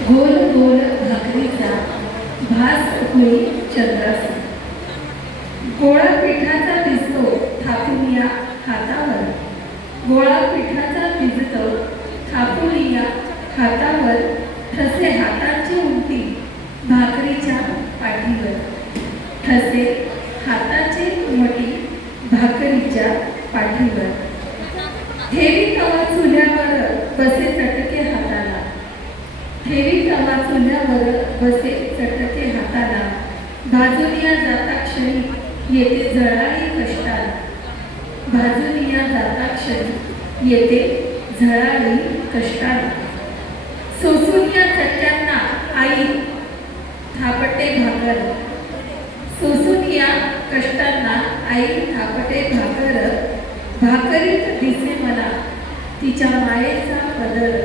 गोल गोल भाकरीचा भास होई चंद्राचा, गोळा पिठाचा दिसतो थापून या हातावर, गोळा पिठाचा दिसतो थापून या हातावर, ठसे हाताची उंटी भाकरीच्या पाठीवर, ठसे हाताची उमटी भाकरीच्या पाठीवर, ठेवी तवा चुल्यावर बसे चटके हाताला, ठेवी तवा चुल्यावर बसे चटके हाताला, भाजून या जाता क्षणी येते जळाळी कष्टाला, भाजून या जाता क्षणी येते झळाळी कष्टाला, सोसून या चटक्यांना आई थापटे भाकर, सोसून या कष्टांना आई थापटे भाकर, भाकरीत दिसे मला तिच्या मायेचा पदर,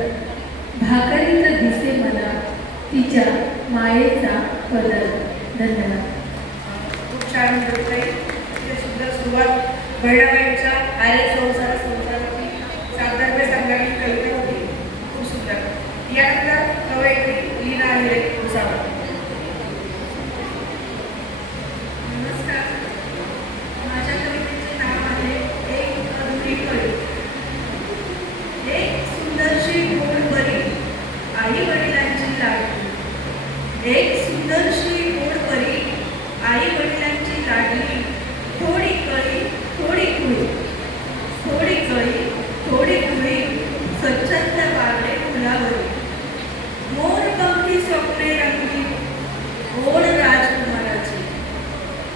भाकरीत दिसे मला तिच्या मायेचा पदर. धन्यवाद. खूप छान बोलताय. सुंदर सुरुवात बहिणाबाईंच्या आर्य संसाराची साधर्म्य सांगणारी कविता होती. खूप सुंदर. यानंतर कवयित्री लीना आहे भुसावळ. नमस्कार. माझ्या कवितेचे नाव आहे एक अधुरी कळी. एक सुंदरशी गोड परी आई वडिलांची लाडली, एक सुंदरशी गोड परी आई वडिलांची लाडली, थोडी कळी थोडी कुळी, थोडी कळी थोडी कुळी, स्वच्छंद वाढले फुलावरी, मोरपंखी स्वप्ने रंगी ओढ राजकुमाराची,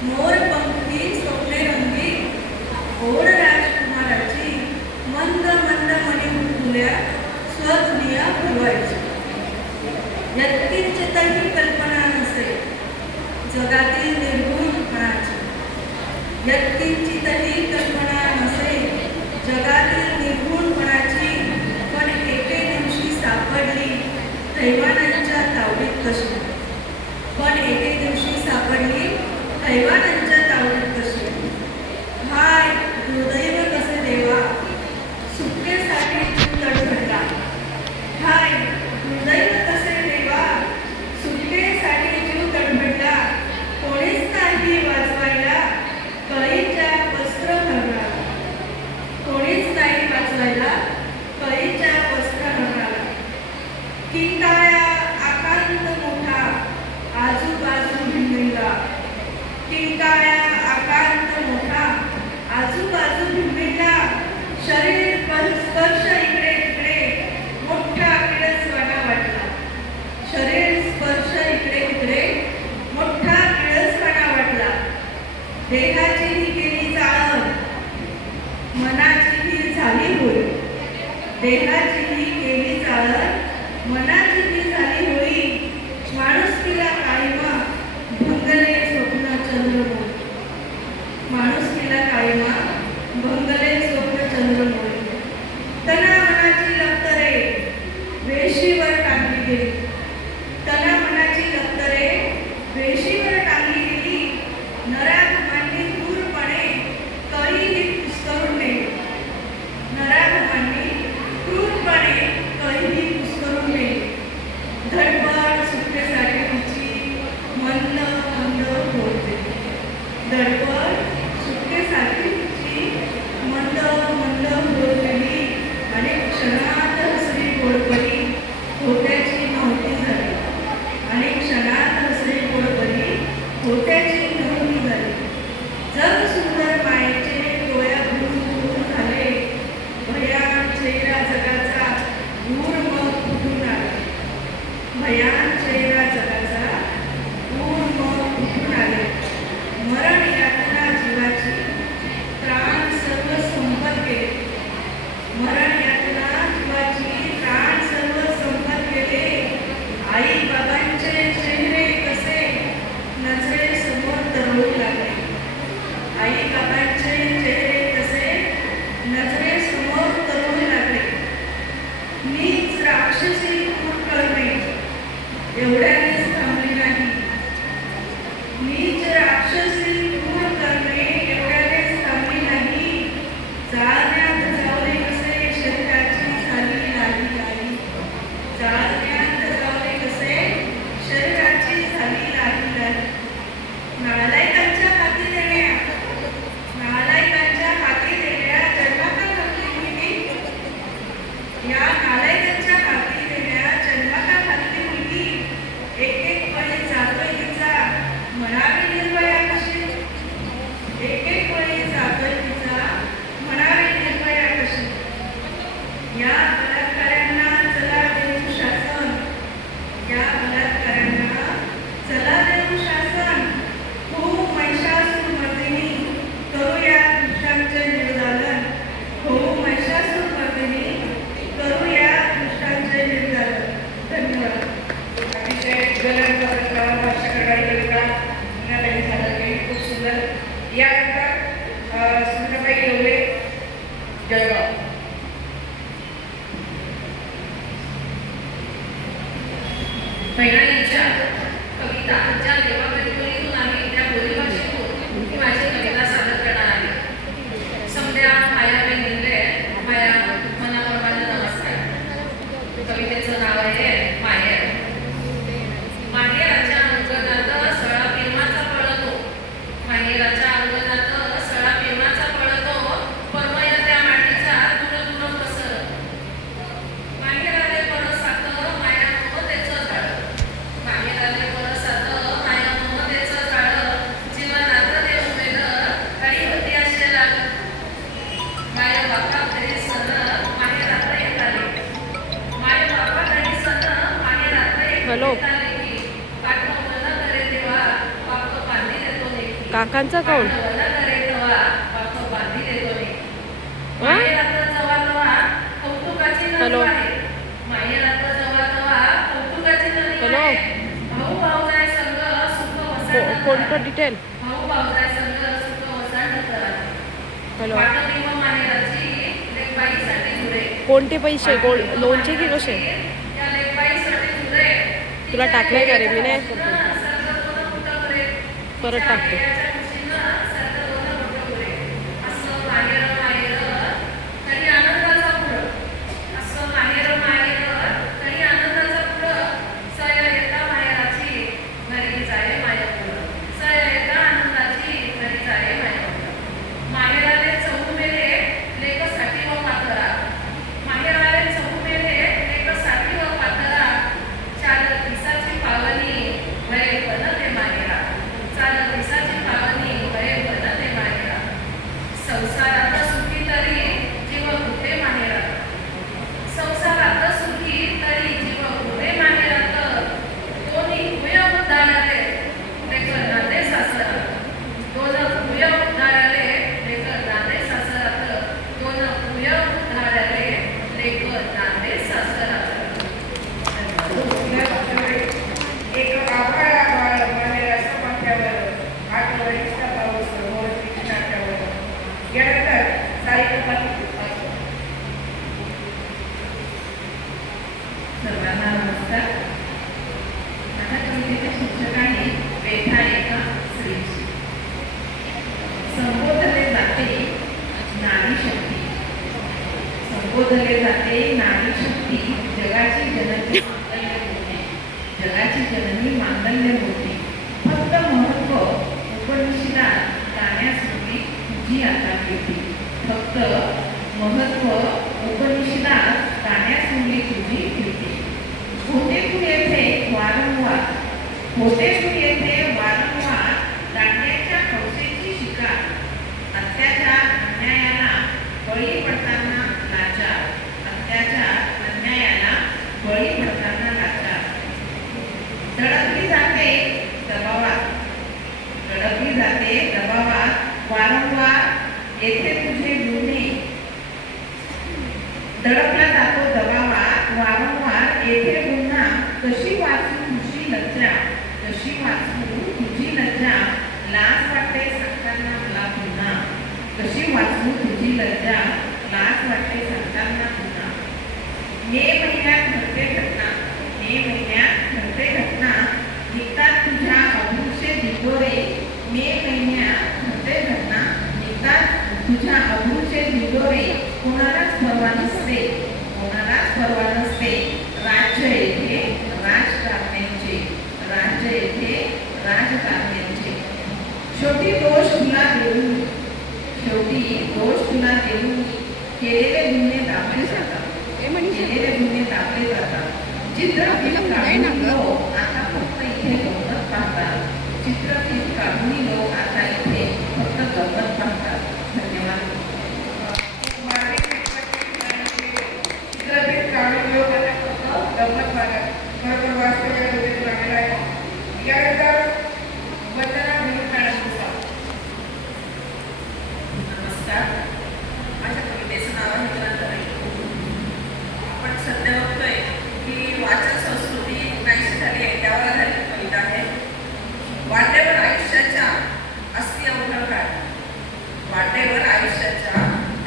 मोरपंखी स्वप्ने रंगी ओढ राजकुमाराची, मंद मंद मणी फुलल्या स्वदुनिया फुलवायची, यत्किंचितही कल्पना नसे जगातील निर्गुणपणाची, यत्किंचितही कल्पना नसे जगातील निर्गुणपणाची, पण एके दिवशी सापडली हैवानांच्या तावडीत कशी, पण एके दिवशी सापडली हैवानांच्या तावडीत कशी, हाय दुर्दैव कसे देवा सुटकेसाठी जीव तडफडला, हाय दुर्दैव कसे देवा सुटकेसाठी जीव तडफडला, कोणीच नाही वाचवायला कळीच्या वस्त्र हरणाला, कोणीच नाही वाचवायला कळीच्या वस्त्र हरणाला, किंकाळ्या आकांत मोठा आजूबाजू भिंबिला, किंकाळ्या आकांत मोठा आजूबाजू भिंबिला, शरीर स्पर्श इकडे तिकडे मोठा किळसवाना वाटला, शरीर स्पर्श इकडे तिकडे मोठा किळसवाना वाटला, देहाची ही केली चाळण मनाची ही झाली होळी, देहाची ही केली चाळण मनाची ही झाली होळी, माणुसकीला काळीमा भंगले स्वप्न चंद्रमोळी, माणुसकीला काळीमा भंगले स्वप्न चंद्रमोळी, तना मनाची लक्तरे वेशीवर टांगली गेली, तना मनाची लक्तरे वेशीवर टांगली गेली, नराग मांडी क्रूरपणे कळीही पुस्करून नेली, नराग मांडी क्रूरपणे कळीही पुस्करून नेली, धडपड सुटकेसाठी तिची मंद मंद होते, धडपड सुटकेसाठी तिची मंद मंद होती, आणि क्षणात हसरी गोडपरी होत्याची नव्हती झाली, आणि क्षणात हसरी गोडपरी होत्याची नव्हती झाली, जग सुंदर मायेचे डोळ्या भरून झाले, भयान चेहरा जगाचा दूर मग कुठून आला, भयान चेहरा जगाचा दूर मग कुठून आले, मरण यातना जीवाची प्राण सर्व संपत गेले, मरण यातना जीवाची प्राण सर्व संपत गेले, आई बाबांचे चेहरे कसे नजरेसमोर तरळू लागले, आई बाबांचे चेहरे कसे नजरेसमोर तरळू लागले, मीच राक्षसी क्रूर कळमे पैठणीच्या कविता ज्या देवाबोलीतून आहे त्या बोलीभाषेतून मी माझी कविता सादर करणार आहे. समद्या मायाबेन लिहिले माया मनाप्रमाणे नमस्कार. कवितेचं नाव आहे माहेर. माहेराच्या अंगणात सळा प्रेमाचा पळतो. माहेराच्या अंगणात सळा प्रेमाचा पळतो. परमया त्या मातीचा दूर दूर पसरत. माहेराले परसात माया ममतेचं झाड. माहेराले परसात माया ममतेचं झाड. जीवनात ते उमेद कडी होती असे लाग. माया बापा घरी सण माहेरात येताले. माया बापा घरी सण माहेरात हॅलो. येताले की पाठवलं करे तेव्हा बाप बांधी देतो लेकी. काकांचा काऊन पाठवलं करे तेव्हा बाप बांधी देतो लेकी. माहेरात जवा तवा कौतुकाची नदी हॅलो. आहे. माहेरात जवा तवा कौतुकाची नदी हॅलो. आहे. भाऊ भाऊजाय संग सुख वसाहत कोणतं डिटेल भाऊ भाऊजाय संग सुख वसाहत करावे. हॅलो. पाठवली मग माहेराची लेकबाईसाठी जुळे. कोणते पैसे गोल्ड लोनचे की कसे त्या लेकबाईसाठी जुळे. तुला टाकलंय का रे मी नाही सर्व कुठं करे. परत टाकते. माहेराच्या खुशीनं सर्व कुठं करे. असं माहेर माहेर तरी आनंदाचा पुढं. असं माहेर माहेर तरी आनंदाचा पुढं. सया येता माहेराची घरी जाय माया पुढं. सया येता आनंदाची घरी जाय माया पुढं. माहेराले चहू मेले लेकसाठी व पातळा. माहेराले चहू मेले लेकसाठी व पातळा. चाल दिसाची पावनी वय बनते माहेरा. चाल दिसाची पावनी वय बनते माहेरा. संसारात सुखी तरी जीव कुठे माहेरात. संसारात सुखी तरी जीव कुठे माहेरात. दोन्ही भुय उद्धाराले लेकर नांदे सासरात. दोन भुय उद्धाराले लेकर नांदे सासरात. दोन भुय उद्धाराले लेकर नांदे सासरात. एक आभाळ आभाळ माहेराच्या माथ्यावर. आठ वरीचा पाऊस मोरपीक नाट्यावर. यानंतर साहित्यपाठी सर्वांना नमस्कार. माझ्या कवितेचे शीर्षक आहे वेठारेखा स्त्रीची. संबोधले जाते नारी शक्ती. संबोधले जाते नारी शक्ती. जगाची जननी मांगल्य होती. जगाची जननी मांगल्य होती. फक्त महत्व उपनिषदात गाण्यासाठी तुझी आता घेते. फक्त महत्व उपनिषदात गाण्यासाठी तुझी घेते. होते तू येथे वारंवार. होते तू येथे वारंवार. दांड्याच्या हौसेची शिकार. अत्याचार अन्यायाला बळी पडताना लाचार. अत्याचार अन्यायाला बळी पडताना लाचार. दडपली जाते दबावात. दडपली जाते दबावात. वारंवार येथे तुझे गुन्हे. दडपला जातो दबावात. वारंवार येथे पुन्हा. कशी वाचू तुझी लज्जा. कशी वाचू तुझी लज्जा. लाज वाटते सांगताना मला पुन्हा. कशी वाचू तुझी लज्जा. लाज वाटते सांगताना पुन्हा. मे महिन्यात घडते घटना. मे महिन्यात घडते घटना. निघतात तुझ्या अभूचे दिगोरे. मे महिन्यात घडते घटना. निघतात तुझ्या अभूचे दिगोरे. कोणालाच परवा नसते. कोणालाच परवा नसते. राज्य येथे राजकारण्यांचे. राज्य येथे राजकारण्यांचे. शेवटी दोष तुला देऊन. शेवटी दोष तुला देऊन. केलेले गुन्हे दाबले जातात. केलेले गुन्हे दाबले जातात. चित्रफित काढून लोक आता फक्त इथे गंमत पाहतात. चित्रफित काढून लोक आता इथे फक्त गंमत पाहतात. धन्यवाद. चित्रपट काढून लोक आता फक्त गंमत पाहतात. बरोबर वास्तव या कवितेतून आलेला आहे. यानंतर वंदना भिवून काढा. नमस्कार. माझ्या कवितेचं नाव आहे ग्रंथालय. आपण सध्या बघतोय की वाचन संस्कृती नाहीशी झाली आहे. त्यावर आधारित कविता आहे. वाटेवर आयुष्याच्या अस्थि अवघड घाट. वाटेवर आयुष्याच्या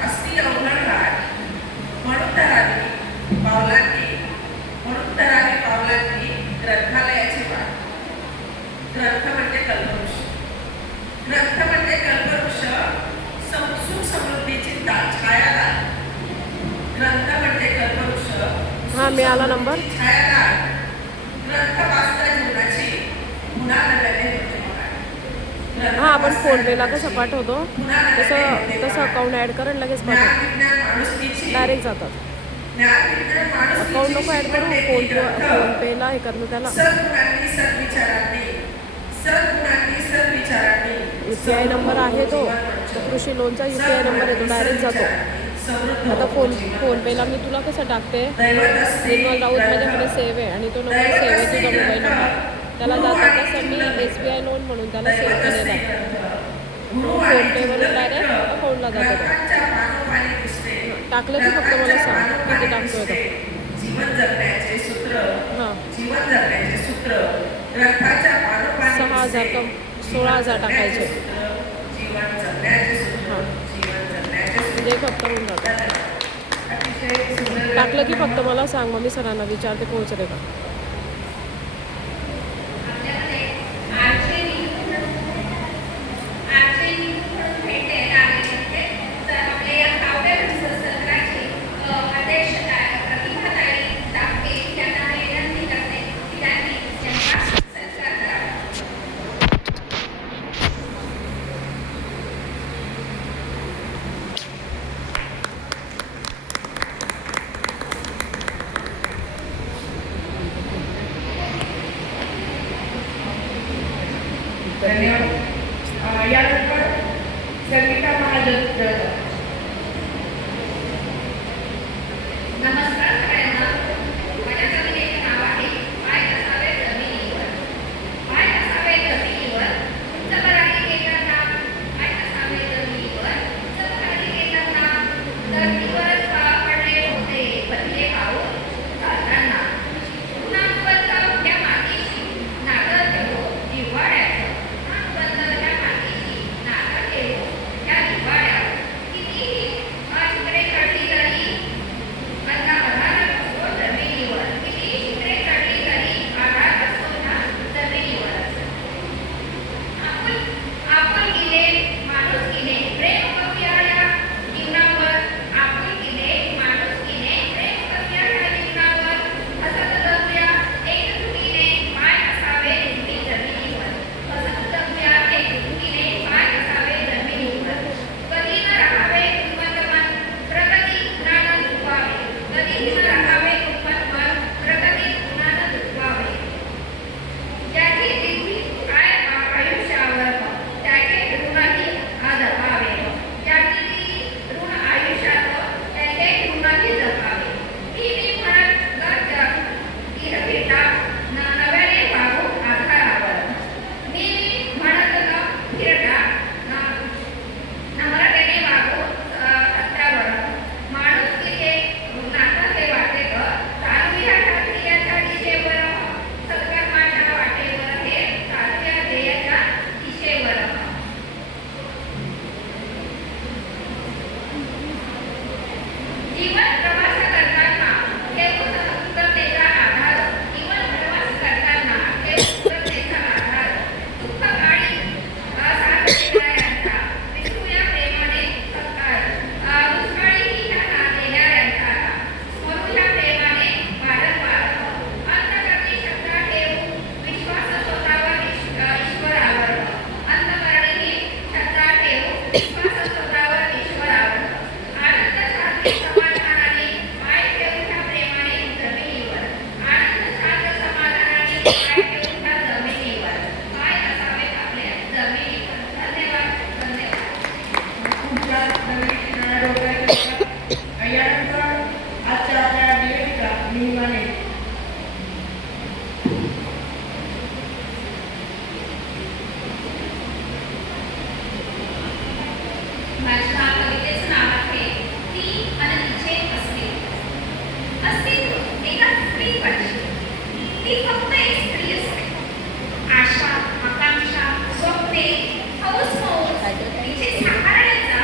अस्थि अवघड घाट. म्हणून धरावी पावलांनी. म्हणून धरावी पावलांनी ग्रंथालय आला नंबर. छायादार ग्रंथ वाचता जीवनाची पुन्हा नव्याने होते बघा. हां आपण फोनपेला कसं पाठवतो तसं अकाउंट ॲड करून लगेच पाठवतो. ज्ञानविज्ञान माणुसकीची डायरेक्ट जातात. ज्ञानविज्ञान माणुसकीची अकाउंट नको ॲड करू. फोनपेला हे करणं त्याला. सद्गुणांनी सद्विचारांनी UPI नंबर आहे तो कृषी लोनचा UPI नंबर आहे तो डायरेक्ट जातो. आता फोनपेला मी तुला कसं टाकते निर्मल राऊत माझ्याकडे सेव्ह आहे आणि तो नंबर सेव्ह आहे तुझा मोबाईल नंबर त्याला जातो तसं मी SBI लोन म्हणून त्याला सेव्ह केलेला आहे. फोनपेवरून डायरेक्ट अकाउंटला जातो तो. टाकलं की फक्त मला सांग किती टाकतोय तो. जीवन जगण्याचे सूत्र हां 6,000 का 16,000 टाकायचे. हां म्हणजे फक्त होऊन जातं. टाकलं की फक्त मला सांग मग मी सरांना विचारते पोहोचले का. धन्यवाद. यानंतर संगीता महाजन. नमस्कार सगळ्यांना. माझ्या कवितेचे नाव आहे पाय असावे जमिनीवर. पाय असावे जमिनीवर उंच करारी केलांना. पाय असावे जमिनीवर उंच करारी केलांना. धरतीवरच पडले होते पहिले पाऊल चालताना. उन्हाबद्दल त्या मातीशी नातं ठेवो जिव्हाळ्याचं. उन्हाबद्दल त्या मातीशी नातं ठेवो त्या जिव्हाळ्याचं. कितीही तिकडे चढली तरी आता आधार असतो जमिनीवर. किती शिखरे चढली तरी आधार असतो ना जमिनीवरच. आपण गेले माणुसकीने प्रेम करूया या जीवनावर. आपण गेले माणुसकीने प्रेम करूया या जीवनावर. हसत जगूया एकजुटीने पाय असावे नेहमी जमिनीवर. हसत जगूया एकजुटीने पाय असावे जमिनीवर. कधी न राहावे उन्मत्त मन प्रगती गुणानं दुखवावे. कधी न राहावे उन्मत्त मन प्रगती गुणानं दुखवावे. ज्याची जिद्दी काय आयुष्यावर त्याचे ऋणही जपावे. ज्याची ऋण आयुष्यात त्याचे ऋणही जपावे. मी म्हणत स्थिर भेटा नव्याने वागू आधारावर. मी म्हणत स्थिरता नम्रतेने वागू सत्यावर. माणुसकीचे नातं हे वाटेत चालूया ध्येयाच्या दिशेवर. सत्कर्माच्या वाटेवर हे चालूया ध्येयाच्या दिशेवर. जीवन प्रवास करताना ठेवू सुंदरतेचा आधार. जीवन प्रवास करताना ठेवू सुंदरतेचा आधार. दुःखकाळी साथ देणाऱ्यांचा विसरूया प्रेमाने सत्कार. दुष्काळीही त्यांना देणाऱ्यांचा स्मरूया प्रेमाने वारंवार. अंतकरणी श्रद्धा ठेवू विश्वास स्वतःवर ईश्वरावर. अंतकरणीही श्रद्धा ठेवू विश्वास स्वतःवर ईश्वरावर. आनंद शांती समाधानाने पाय ठेवू ह्या प्रेमाने जमिनीवर. आनंद शांत समाधानाने पाय ठेवू ह्या जमिनीवर. पाय असावेत आपल्या जमिनीवर. धन्यवाद. तुमच्या नवीन डोक्यात यानंतर आजच्या आपल्या निवेदिका निमाने. माझ्या कवितेचं नाव आहे ती आणि तिचे अस्तित्व. अस्तित्व एका स्त्रीपाशी. ती फक्त एक स्त्री असते. आशा आकांक्षा स्वप्ने हौस मौज तिचे साकारण्याचा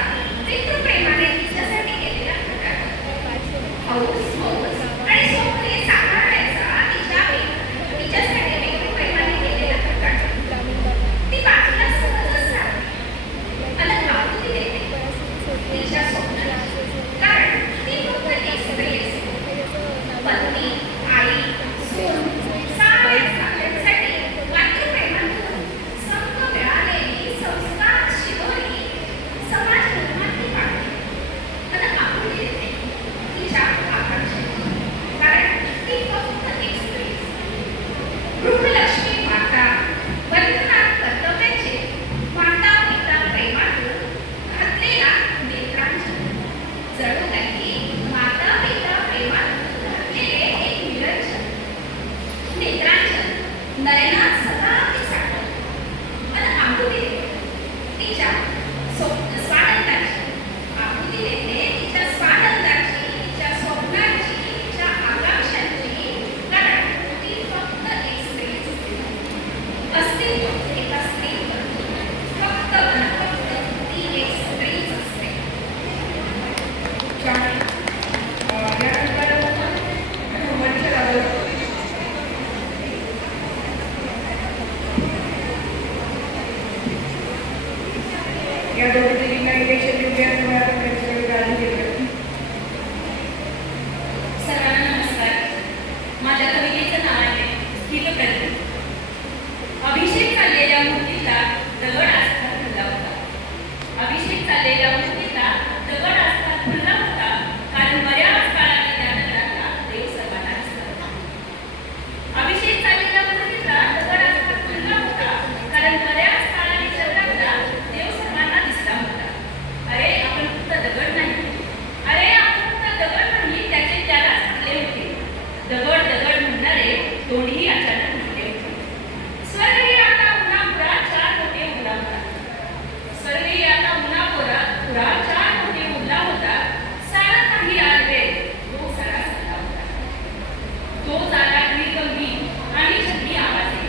पितृप्रेमाने तिच्यासाठी केलेला प्रकार. हौस मौज आणि स्वप्ने साकारण्याचा तिच्यासाठी पितृप्रेमाने केलेला प्रकार. ती बाजूला सहजच राहते. अलग आहुती देते तिच्या स्वप्नाला. कारण ती फक्त एक स्त्री असते. पत्नी नयनात सदा ती साठवते. पण आकृती तिच्या स्वानंदाची, आकृती देते तिच्या स्वानंदाची, तिच्या स्वप्नाची, तिच्या आकांक्षांची, कारण ती फक्त एक स्त्री असते. अस्तित्व एका स्त्रीवर फक्त आणि फक्त ती एक स्त्रीच असते. छान. यानंतर मंच लागलं. या दोघी तिघींना इलेक्शन योग्य त्यांच्याकडे राजी केलं. सर्वांना नमस्कार. माझ्या कवितेचं नाव आहे स्थितप्रज्ञ. अभिषेक चाललेल्या मूर्तीला दगड आस्था फुलला होता. अभिषेक चाललेल्या मूर्तीला दगड आस्था फुलला होता, कारण बऱ्याच काळाने त्या दगडाला देव सर्वांना दिसला होता. अभिषेक चाललेल्या मूर्तीला दगड आस्था फुलला होता, कारण बऱ्याच काळाने त्या दगडाला देव सर्वांना दिसला होता. अरे आपण फक्त दगड नाही, अरे आपण फक्त दगड नाही, त्याचे त्यालाच फुले होते. दगड दगड म्हणणारे दोन्ही अचानक म्हटले होते. स्वर्गही आता उन्हापुरा चार मोठे उरला होता. स्वर्गही आता उन्हापुरा चार मोठे उरला होता. सारा काही आलवे तो सगळा सल्ला होता. तो झाला गंभीर आणि छत्री आवाजे.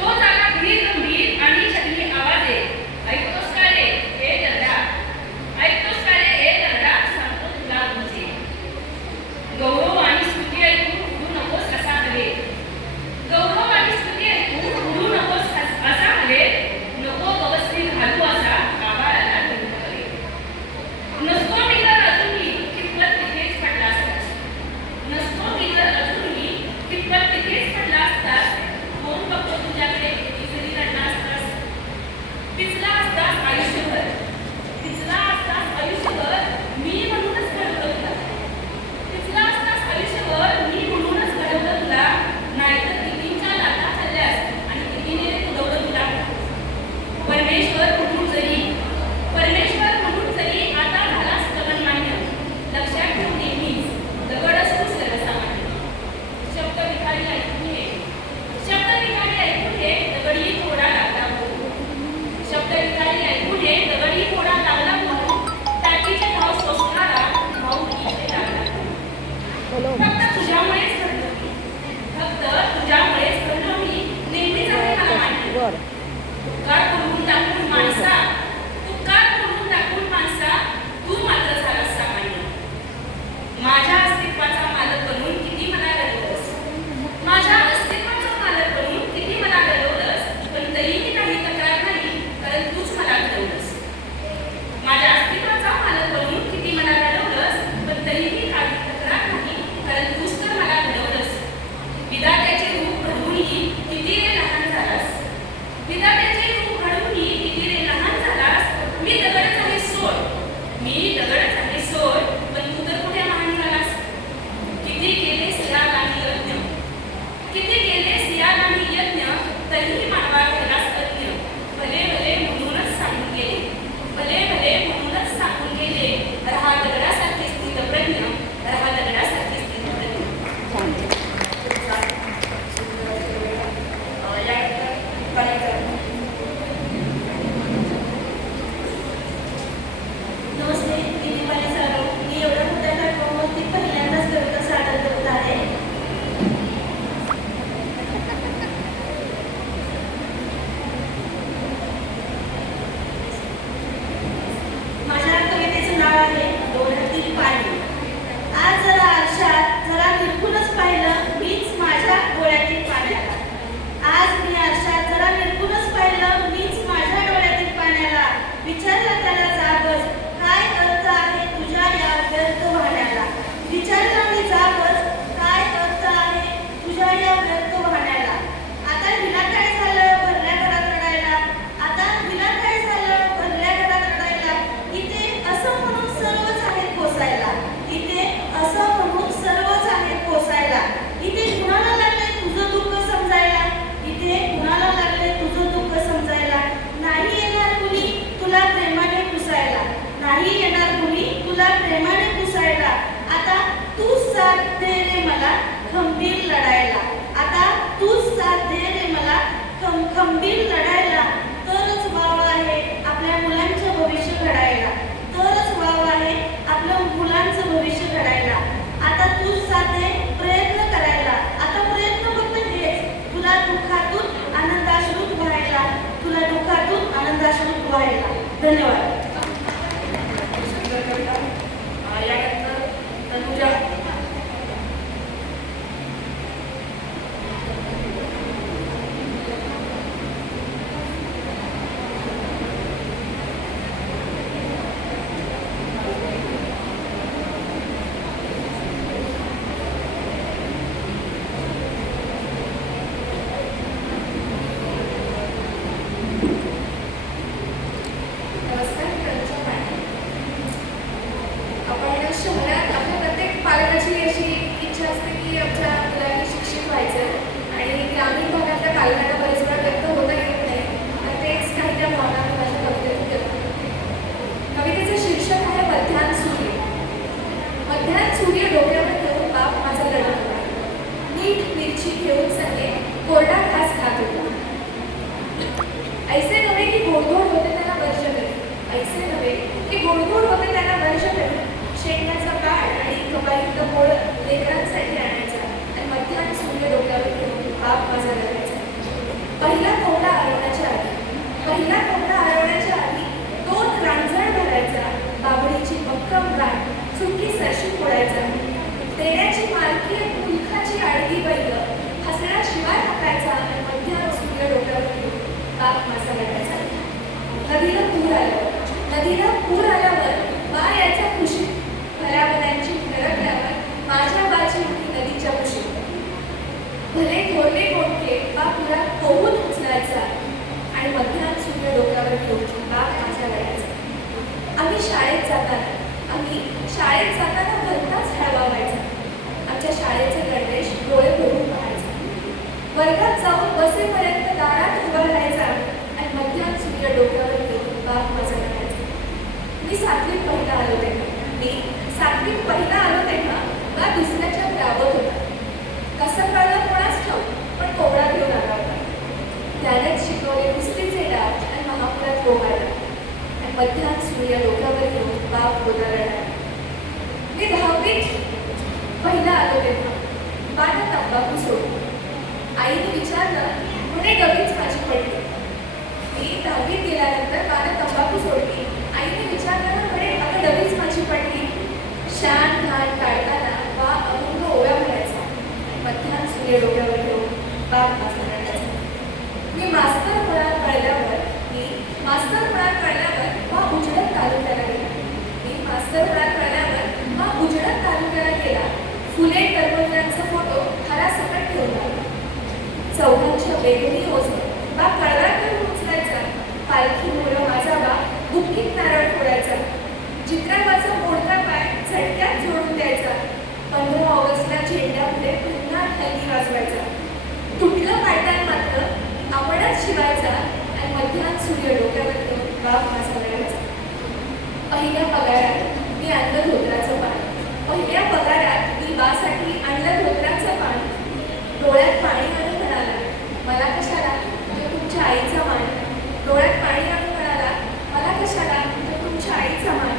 तो झाला गंभीर आणि छत्री आवाजे. ऐकतोस का रे हे दगडा, ऐकतोस का रे हे दगडा, सांगतो तुला तुझे. गौरव आणि स्तुती ऐकून उडू नकोस असा हवे. गौरव आणि स्तुती ऐकून उडू नकोस असा हवे. नको गवसणी घालू असा आभाळाला घेऊन हवे. नसतो मी तर अजूनही कितपत तिथेच पडला असतास. नसतो मी तर अजूनही कितपत तिथेच पडला असतास. कोण बघतो तुझ्याकडे कितीतरी रडला असतास. पिचला असतास आयुष्यभर, पिचला असतास आयुष्यभर, मी म्हणूनच घडवलं तुला. पिचला असतास आयुष्यभर, मी म्हणूनच घडवलं तुला. नाहीतर कितींच्या लाथा खाल्ल्यास आणि कितीने उडवलं तुला. परमेश्वर म्हणून जरी आता झालास गगनमान्य, लक्षात ठेव नेहमीच दगड असतो सर्वसामान्य. शब्द भिकारी ऐकून घे, शब्द भिकारी ऐकून घे, दगडी थोडा लागला बोलू. शब्द भिकारी ऐकून घे, दगडी थोडा लागला बोलू. टाकीचे भाव सोसणारा भाऊ इथे लागला. हॅलो. फक्त तुझ्यामुळेच घडलं मी, फक्त तुझ्यामुळेच घडलं मी, नेहमीच आहे मला माहिती. बरं. उपकार करून टाकून माणसा, उपकार करून टाकून माणसा, तू मात्र झालास सामान्य. माझ्या अस्तित्वाचा मालक बनून किती मला घडवलंस. माझ्या अस्तित्वाचा मालक बनून किती मला घडवलंस, पण तरीही काही तक्रार नाही, कारण तूच मला घडवलंस. माझ्या अस्तित्वाचा मालक बनून किती मला घडवलंस, पण तरीही काही तक्रार नाही, कारण तूच तर मला घडवलंस. विधात्याचे रूप घडवूनही किती रे लहान झालास. विधात्याचे रूप घडवूनही किती रे लहान झालास. मी दगडच आहे सोड, मी दगडच आहे सोड, पण तू तर कुठे महान झालास. किती केलेस याग आणि यज्ञ, किती केलेस याग आणि यज्ञ, तरीही मानवा केलास अज्ञ. भले भले म्हणूनच सांगून गेले, भले भले म्हणूनच सांगून गेले. रहा दगडासारखे स्थितप्रज्ञ, रहा दगडासारखे स्थितप्रज्ञ. नमस्ते, मी दीपाली साळव. मी एवढ्या मोठ्या प्लॅटफॉर्मवरती पहिल्यांदाच कविता सादर करत आहे. व्हायला. धन्यवाद. सुंदर कविता. यानंतर तनुजा. नमस्कार, मी तनुजा पाटील. आपण शहरात आपल्या प्रत्येक पालकाची अशी इच्छा असते की आमच्या मुलांनी शिक्षित व्हायचं आणि ग्रामीण भागातल्या पालकांना बरेच वेळा व्यक्त होता येत नाही. तर तेच काही त्या भावना मी माझ्या कवितेतून व्यक्त करते. कवितेचं शीर्षक आहे मध्याह्न सूर्य. मध्याह्न सूर्य डोक्यावर घेऊन बाप माझा लढत होता. मीठ मिरची घेऊन संगे कोरडा घास खात होता. ऐसे नव्हे की गोडधोड होते त्याला वर्ष करी. ऐसे नव्हे की गोडधोड होते त्याला वर्ष करी. शेंगाचा काळ आणि कमाईचा मोड लेकरांसाठी आणायचा आणि मध्याह्न सूर्य डोक्यावर घेऊन बाप माझा लढायचा. पहिला कोंबडा आरवण्याच्या आधी 2 रांजण भरायचा. बाबडीची भक्कम गाठ सुटकी सरशी फोडायचा. देण्याची मालकी मुलखाची आडगी बैल हसण्याशिवाय हाकायचा आणि मध्याह्न सूर्य डोक्यावर घेऊन बाप माझा लढायचा. नदीला पूर आल्यावर बा याच्या खुशीत भरावल्यांची फरकल्यावर माझ्या बाची होती नदीच्या खुशीत. भले थोरले कोणके बा पुरात पोहून उचलायचा आणि मध्याह्न सूर्य डोक्यावर घेऊन बाप माझा लढायचा. आम्ही शाळेत जाताना भलताच हळवा व्हायचा. आमच्या शाळेचे गणवेश डोळे भरून पाहायचा. वर्गात जाऊन बसेपर्यंत दारात उभा राहायचा आणि मध्याह्न सूर्य डोक्यावर घेऊन बाप माझा लढायचा. मी सातवीत पहिला आलो तेव्हा बा दुसऱ्याच्या गावात होता. कसं कळलं कोणास ठाऊक, पण कोबडा घेऊन आला होता. त्यानेच शिकवले कुस्तीचे डाव आणि महापुरात पोहायला आणि मध्याह्न सूर्य डोक्यावर घेऊन बाप गोदा लढायला. मी 10वीत पहिला आलो तेव्हा बाने तंबाखू सोडली. आईने विचारलं म्हणे गवीच माझी पडली. मी 10वीत गेल्यानंतर बाने तंबाखू सोडली. आईने विचारलं म्हणे आता डबीच माझी पडली. शान घाण काढताना बा अभंग ओव्या भरायचा. मध्याह्न सूर्य डोक्यावर घेऊन बाप माझा लढायचा. मी मास्तर मुळात कळल्यावर बा उजडत तालुक्याला गेला. फुले कर्मवीरांचा फोटो हरासकट ठेवून लावला. चौघांच्या बेगुनी ओझं बा कळला करून उचलायचा. पालखी मुलं माझा बा बुक्कीत नारळ फोडायचा. चित्राबाचा मोडका पाय झटक्यात जोडून द्यायचा. 15 ऑगस्टला झेंड्यापुढे पुन्हा हल्ली वाजवायचा. तुटलं पायतान मात्र आपणच शिवायचा आणि मध्याह्न सूर्य डोक्यावर घेऊन बाप माझा लढायचा. पहिल्या पगारात मी आणलं धोत्राचं पान. बासाठी आणलं धोत्राचं पान. डोळ्यात पाणी आणून म्हणाला मला कशाला, तो तुमच्या आईचा मान. डोळ्यात पाणी आणून म्हणाला मला कशाला, तो तुमच्या आईचा मान.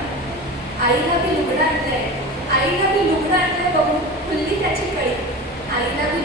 आईला मी लुगडं आणलंय बघून खुलली त्याची कळी. आईला मी